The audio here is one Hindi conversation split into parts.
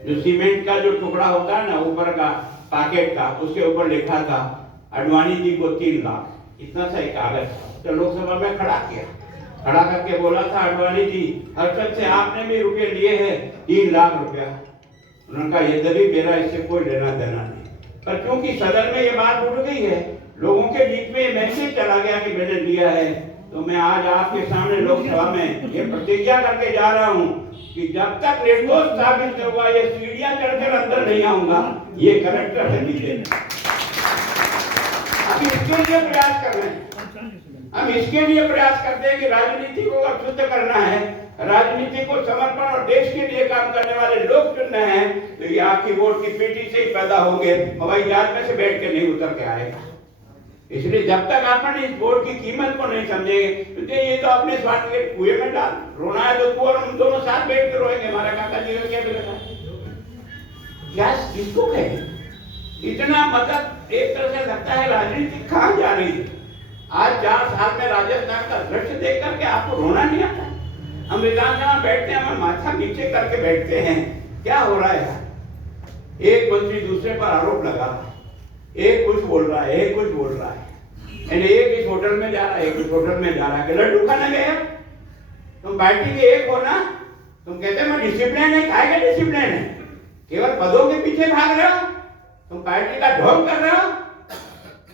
जो सीमेंट का जो टुकड़ा होता है ना ऊपर का पैकेट का, उसके ऊपर लिखा था आडवाणी जी को 3 लाख, इतना सा एक कागज था। तो लोकसभा में खड़ा किया, खड़ा करके बोला था आडवाणी जी हर्षद से आपने भी रुपये लिए हैं 3 लाख रुपया। उन्होंने कहा यद्यपि मेरा इससे कोई लेना देना नहीं, पर क्योंकि सदन में ये बात उठ गई है, लोगों के बीच में मैसेज चला गया कि मैंने लिया है, तो मैं आज आपके सामने लोकसभा में ये प्रतिज्ञा करके जा रहा हूँ कि जब तक निर्दोष साबित नहीं हुआ ये सीढ़ियां चढ़कर अंदर नहीं आऊंगा। ये कलेक्टर है बीजेपी। हम इसके लिए प्रयास कर रहे हैं, हम इसके लिए प्रयास करते हैं कि राजनीति को शुद्ध करना है, राजनीति को समर्पण और देश के लिए काम करने वाले लोग चुनने हैं, तो ये आपकी वोट की पेटी से ही पैदा होंगे, हवाई जहाज में से बैठ के नहीं उतर के आएगा। इसलिए जब तक आपने इस वोट की कीमत को नहीं समझेंगे, क्योंकि ये तो अपने स्वार्थ के कुएं में डाल रोना है तो तू और हम दोनों साथ बैठ के रोएंगे, हमारा काका जी का क्या बिगड़ा क्या किसको कहें? इतना मतलब एक तरह से लगता है राजनीति कहाँ जा रही है। आज 4 साल में राजस्थान का दृश्य देख करके आपको रोना नहीं आता? हम विधानसभा बैठते हैं, हम माथा नीचे करके बैठते हैं, क्या हो रहा है? एक मंत्री दूसरे पर आरोप लगा रहा है, एक कुछ बोल रहा है, एक कुछ बोल रहा है, यानी एक इस होटल में जा रहा है, एक इस होटल में जा रहा है। लड्डू खाने गए तुम पार्टी के एक हो ना, तुम कहते मैं डिसिप्लिन है, खाएगा डिसिप्लिन है, केवल पदों के पीछे भाग रहे हो, तुम पार्टी का ढोंग कर रहे हो,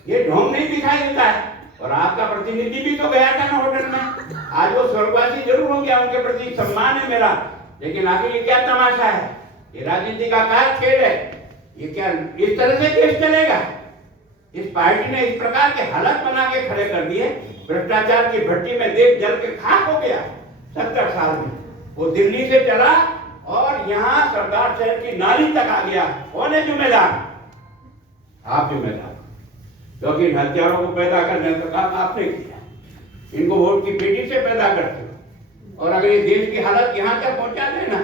ये ढोंग नहीं दिखाई देता है। और आपका प्रतिनिधि भी तो गया था ना होटल में, आज वो स्वर्गवासी जरूर हो गया, उनके प्रति सम्मान है मेरा, लेकिन आखिर ये क्या तमाशा है? ये राजनीति का क्या खेल है? ये क्या इस तरह से देश चलेगा? इस पार्टी ने इस प्रकार के हालत बना के खड़े कर दिए, भ्रष्टाचार की भट्टी में देश जल के खाक हो गया। 70 साल में वो दिल्ली से चला और यहाँ सरदार शहर की नाली तक आ गया। कौन है जिम्मेदार? आप जिम्मेदार, क्योंकि इन हथियारों को पैदा करने का काम आपने किया, इनको वोट की पेटी से पैदा करते हो। और अगर ये देश की हालत यहाँ तक पहुंचा देना,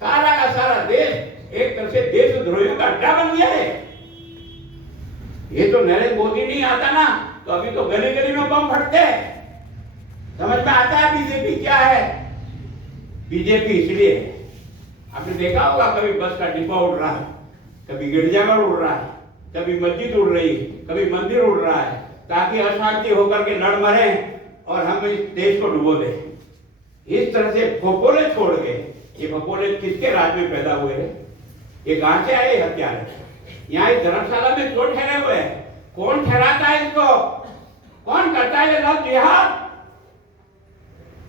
सारा का सारा देश एक तरह से देशद्रोहियों का अड्डा बन गया है। ये तो नरेंद्र मोदी नहीं आता ना, तो अभी तो गली गली में बम फटते हैं। समझ में आता है बीजेपी क्या है? बीजेपी इसलिए आपने देखा होगा, कभी बस का डिब्बा उड़ रहा है, कभी गिरजाघर उड़ रहा है, कभी मस्जिद उड़ रही है, कभी मंदिर उड़ रहा है, ताकि अशांति होकर के लड़ मरे और हम इस देश को डुबो दें। इस तरह से फपोले छोड़ के, ये फपोले किसके राज में पैदा हुए हैं? ये कहां से आए हथियार? यहाँ इस धर्मशाला में क्यों ठहरे हुए हैं? कौन ठहराता है इसको? कौन करता है ये लव जिहाद?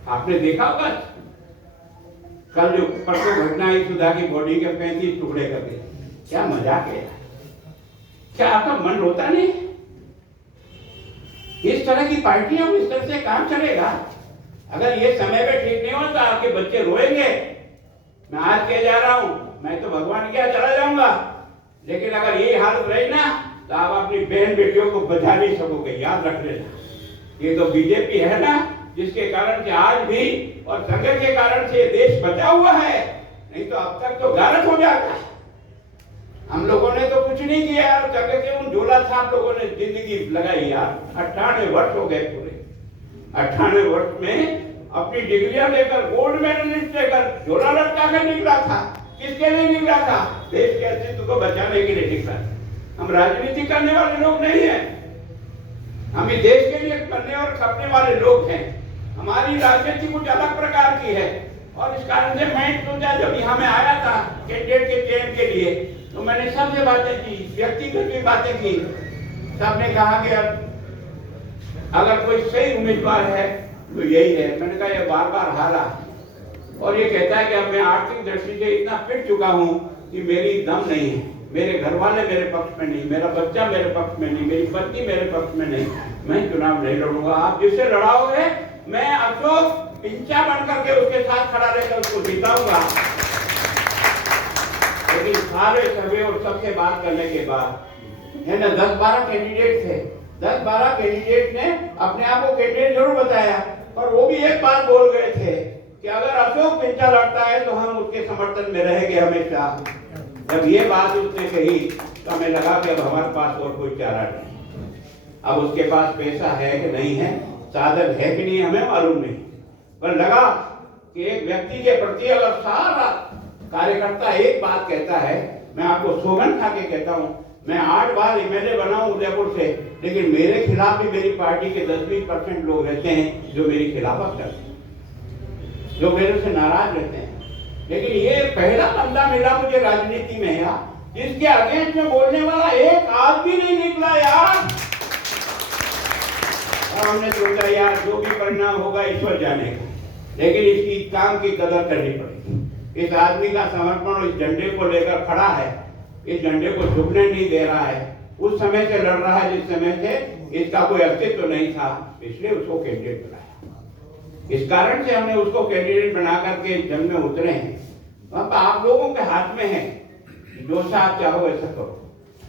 आपने देखा होगा कल जो परसों घटना आई, सुधा की बॉडी के 35 टुकड़े कर दिए, क्या मजाक है? क्या आपका मन रोता नहीं? इस तरह की पार्टियां, इस तरह से काम चलेगा? अगर ये समय पे ठीक नहीं हो तो आपके बच्चे रोएंगे। मैं आज कह जा रहा हूं, मैं तो भगवान के यहाँ चला जाऊंगा, लेकिन अगर ये हालत रही ना तो आप अपनी बहन बेटियों को बचा नहीं सकोगे, याद रख लेना। ये तो बीजेपी है ना जिसके कारण से आज भी और संघर्ष के कारण से देश बचा हुआ है, नहीं तो अब तक तो गारत हो जाता। हम लोगों ने तो कुछ नहीं किया यार, जगह के उन झोला छाप लोगों ने जिंदगी लगाई यार। 98 वर्ष हो गए पूरे, 98 वर्ष में अपनी डिग्रियां लेकर, गोल्ड मेडलिस्ट लेकर झोला लटका कर निकला था। किसके लिए निकला था? देश के अस्तित्व को बचाने के लिए निकला। हम राजनीति करने वाले लोग नहीं हैं, हम इस देश के लिए करने और खपने वाले लोग हैं। हमारी राजनीति कुछ अलग प्रकार की है, और इस कारण से मैं सोचा जब यहाँ में आया था कैंडिडेट के चयन के लिए, तो मैंने सबसे बातें की, व्यक्तिगत भी बातें की। सबने कहा कि अगर कोई सही उम्मीदवार है तो यही है। मैंने कहा ये बार बार हारा, और ये कहता है कि अब मैं आर्थिक दृष्टि से इतना पिट चुका हूँ कि मेरी दम नहीं है, मेरे घर वाले मेरे पक्ष में नहीं, मेरा बच्चा मेरे पक्ष में नहीं, मेरी पत्नी मेरे पक्ष में नहीं, मैं चुनाव नहीं लड़ूंगा। आप जिससे लड़ाओगे मैं अशोक पिंचा बन करके उसके साथ खड़ा रहकर उसको जिताऊंगा। लेकिन सारे सर्वे और सबसे बात करने के बाद है ना, 10-12 कैंडिडेट थे, 10-12 कैंडिडेट ने अपने आप को कैंडिडेट जरूर बताया, पर वो भी एक बात बोल गए थे कि अगर अशोक पिंचा लड़ता है तो हम उसके समर्थन में रहेंगे हमेशा। जब ये बात उसने कही तो हमें लगा कि अब हमारे पास और कोई चारा नहीं। अब उसके पास पैसा है कि नहीं है, साधन है कि नहीं, हमें मालूम नहीं, पर लगा कि एक व्यक्ति के प्रति अगर सारा कार्यकर्ता एक बात कहता है, मैं आपको सौगंध खा के कहता हूं, मैं 8 बार एमएलए बना हूं उदयपुर से, लेकिन मेरे खिलाफ भी मेरी पार्टी के 10-20% लोग रहते हैं जो मेरी खिलाफत करते हैं, जो मेरे से नाराज रहते हैं। लेकिन ये पहला बंदा मिला मुझे राजनीति में यार, जिसके अगेंस्ट में बोलने वाला एक आदमी नहीं निकला यार। और हमने सोचा यार जो भी परिणाम होगा ईश्वर जाने का, लेकिन इसकी काम की कदर करनी पड़ेगी। इस आदमी का समर्पण इस झंडे को लेकर खड़ा है, इस झंडे को झुकने नहीं दे रहा है। उस समय से लड़ रहा है जिस समय से इसका कोई अस्तित्व नहीं था, इसलिए उसको कैंडिडेट बनाया। इस कारण से हमने उसको कैंडिडेट बना करके जंग में उतरे हैं। अब आप लोगों के हाथ में है, जो सा आप चाहो ऐसा करो।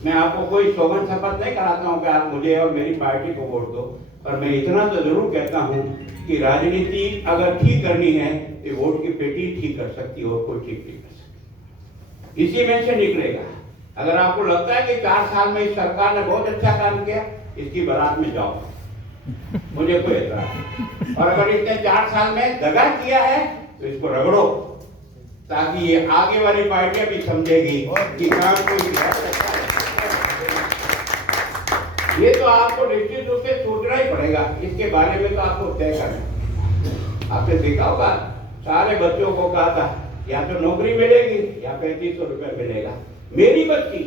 मैं आपको कोई सौगंध शपथ नहीं कराता हूं कि आप मुझे और मेरी पार्टी को वोट दो, पर मैं इतना तो जरूर कहता हूं कि राजनीति अगर ठीक करनी है तो वोट की पेटी ठीक कर सकती है और कोई ठीक नहीं कर सकती। इसी में से निकलेगा। अगर आपको लगता है कि 4 साल में इस सरकार ने बहुत अच्छा काम किया, इसकी बारात में जाओ, मुझे कोई एतराज नहीं। और अगर इसने 4 साल में दगा किया है तो इसको रगड़ो, ताकि ये आगे वाली पार्टियां भी समझेगी कि काम कोई ये तो आपको निश्चित रूप से सोचना ही पड़ेगा। इसके बारे में तो आपको तय करना। आपने देखा होगा सारे बच्चों को कहा था या तो नौकरी मिलेगी या 3500 रुपये मिलेगा। मेरी बच्ची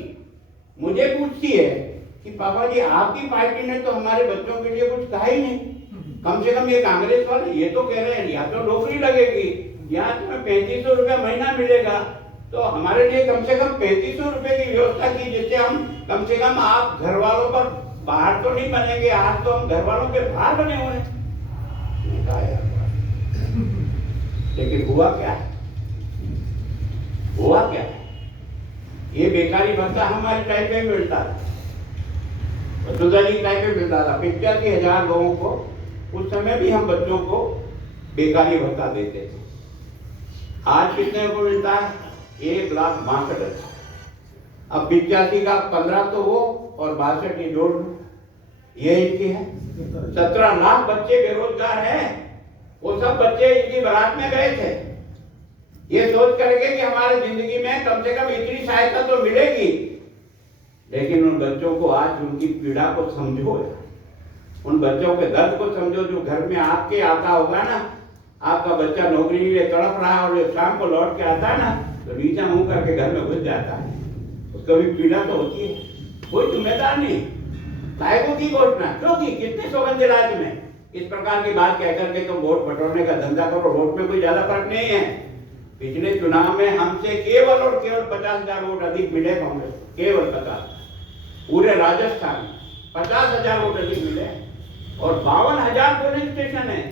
मुझे पूछती है कि पापा जी आपकी पार्टी ने तो हमारे बच्चों के लिए कुछ कहा ही नहीं, कम से कम ये कांग्रेस वाले ये तो कह रहे हैं या तो नौकरी लगेगी या तुम्हें 3500 रुपया महीना मिलेगा। तो हमारे लिए कम से कम 3500 रुपये की व्यवस्था की, जिससे हम कम से कम आप घर वालों पर बाहर तो नहीं बनेंगे। आज तो हम घर वालों के बाहर बने हुए हैं। लेकिन हुआ क्या है? हुआ क्या है? ये बेकारी भत्ता हमारे टाइम पे मिलता था, टाइम पे मिलता था 85,000 लोगों को। उस समय भी हम बच्चों को बेकारी भत्ता देते थे। आज कितने को मिलता है? 1,62,000। अब 85 का 15 तो वो और 62 ये जोड़, ये इनकी है। 17 लाख बच्चे बेरोजगार हैं। वो सब बच्चे इनकी बारात में गए थे, ये सोच करके कि हमारी जिंदगी में कम से कम इतनी सहायता तो मिलेगी। लेकिन उन बच्चों को आज उनकी पीड़ा को समझो, उन बच्चों के दर्द को समझो जो घर में आपके आता होगा ना। आपका बच्चा नौकरी के लिए तड़प रहा है और शाम को लौट के आता है ना तो नीचा मुंह करके घर में घुस जाता है, उसको भी पीड़ा तो होती है। कोई जिम्मेदार नहीं। कायको की घोषणा क्यों की? कितने सौगंध दिलाए तुम्हें? इस प्रकार की बात कहकर के तुम वोट बटोरने का धंधा करो। वोट में कोई ज्यादा फर्क नहीं है। पिछले चुनाव में हमसे केवल और केवल 50,000 वोट अधिक मिले कांग्रेस, केवल 50। पूरे राजस्थान 50,000 वोट अधिक मिले और 52,000 पोलिंग स्टेशन है।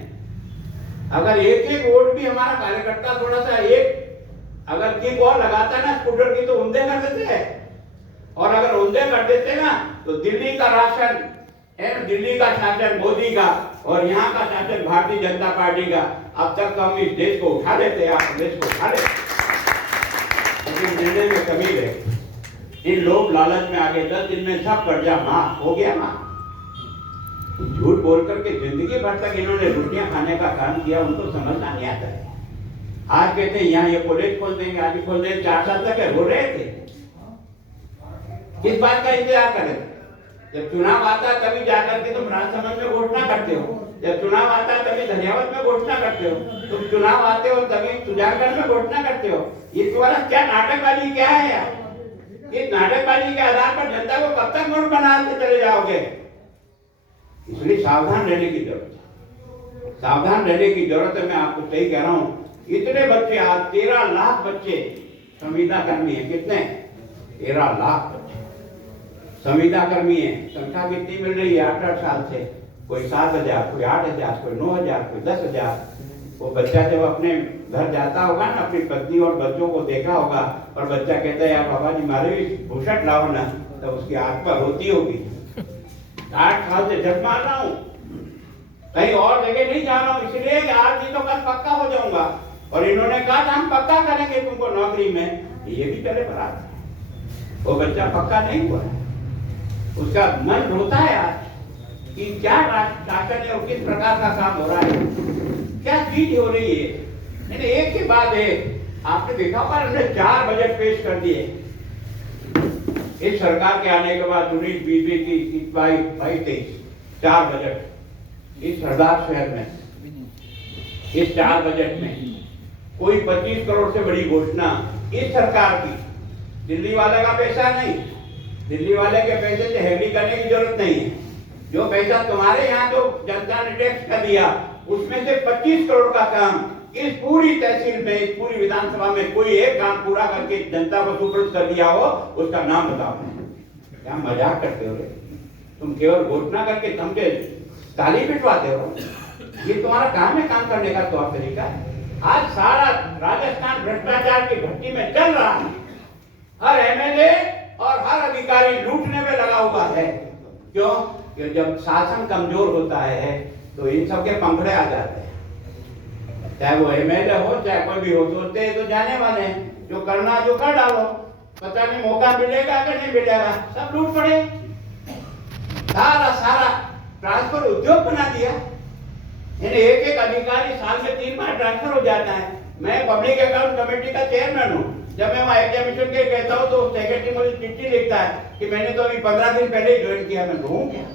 अगर एक एक वोट भी हमारा कार्यकर्ता थोड़ा सा एक अगर किक और लगाता ना स्कूटर की तो ऊंधे कर देते हैं। और अगर ऊंधे कर देते ना तो दिल्ली का राशन है, दिल्ली का शासन मोदी का और यहाँ का शासन भारतीय जनता पार्टी का, अब तक तो हम इस देश को उठा लेते हैं, आप देश को उठा लेते। लेकिन निर्णय में कमी रहे। इन लोग लालच में आगे 10 दिन में सब कर्जा माफ हो गया ना। झूठ बोल करके जिंदगी भर तक इन्होंने रोटियां खाने का काम किया, उनको समझना नहीं आता है। आज कहते हैं यहाँ ये कॉलेज खोल देंगे, आज खोल देंगे। 4 साल तक हो रहे थे। किस बात का इंतजार करें? जब चुनाव आता है तभी जाकर के तुम राजसमंद में घोषणा करते हो, जब चुनाव आता है तभी धन्यवाद में घोषणा करते हो, तुम चुनाव आते हो तभी सुजानगढ़ में घोषणा करते हो। ये तुम्हारा क्या नाटकबाजी क्या है यार? इस नाटकबाजी के आधार पर जनता को कब तक मूर्ख बनाते चले जाओगे? इसलिए सावधान रहने की जरूरत है। सावधान रहने की जरूरत है। मैं आपको सही कह रहा हूँ, इतने बच्चे आज 13 लाख बच्चे संविदा कर्मी है। कितने? 13 लाख बच्चे संविदा कर्मी है। संख्या कितनी मिल रही है? 8 साल से कोई 7,000, कोई 8,000, कोई 9,000, कोई 10,000। वो बच्चा जब अपने घर जाता होगा ना, अपनी पत्नी और बच्चों को देखा होगा और बच्चा कहता है यार बाबा जी मारे भी भूषट लाओ ना, तो उसकी आत्मा रोती होगी। 8 साल से जब मार रहा हूँ, कहीं और जगह नहीं जा रहा हूँ, इसलिए आज नहीं तो कल पक्का हो जाऊंगा। और इन्होंने कहा था हम पक्का करेंगे तुमको नौकरी में, ये भी पहले बराबर। वो बच्चा पक्का नहीं हुआ है, उसका मन रोता है आज कि क्या शासन है और किस प्रकार का काम हो रहा है, क्या चीज हो रही है। नहीं, एक के बाद एक आपने देखा होगा हमने 4 बजट पेश कर दिए इस सरकार के आने के बाद 19-20 की 22-23 4 बजट इस सरदार शहर में। इस 4 बजट में कोई 25 करोड़ से बड़ी घोषणा इस सरकार की, दिल्ली वाले का पैसा नहीं, दिल्ली वाले के पैसे से हैवी करने की जरूरत नहीं है। जो पैसा तुम्हारे यहाँ जो जनता ने टैक्स का दिया उसमें से 25 करोड़ का काम इस पूरी तहसील में, इस पूरी विधानसभा में कोई एक काम पूरा करके जनता को सुपुर्द कर दिया हो, उसका नाम बताओ। क्या मजाक करते हो रे? तुम केवल घोषणा करके समझे ताली पिटवाते हो। ये तुम्हारा काम है, काम करने का तौर तरीका। आज सारा राजस्थान भ्रष्टाचार की भट्टी में चल रहा है। हर एमएलए और हर अधिकारी लूटने में लगा हुआ है। क्यों? कि जब शासन कमजोर होता है तो इन सब के पंखड़े आ जाते हैं। चाहे वो एमएलए हो चाहे कोई भी हो, सोचते हैं तो जाने वाले हैं, जो करना जो कर डालो, पता नहीं मौका मिलेगा कि नहीं मिलेगा, सब लूट पड़े। सारा ट्रांसफर उद्योग बना दिया। एक अधिकारी साल में 3 बार ट्रांसफर हो जाता है। मैं पब्लिक अकाउंट कमेटी का चेयरमैन हूँ। जब मैं वहाँ एग्जामिनेशन के कहता हूँ तो सेक्रेटरी मुझे चिट्ठी लिखता है कि मैंने तो अभी 15 दिन पहले ही ज्वाइन किया। मैं कहूँ क्या?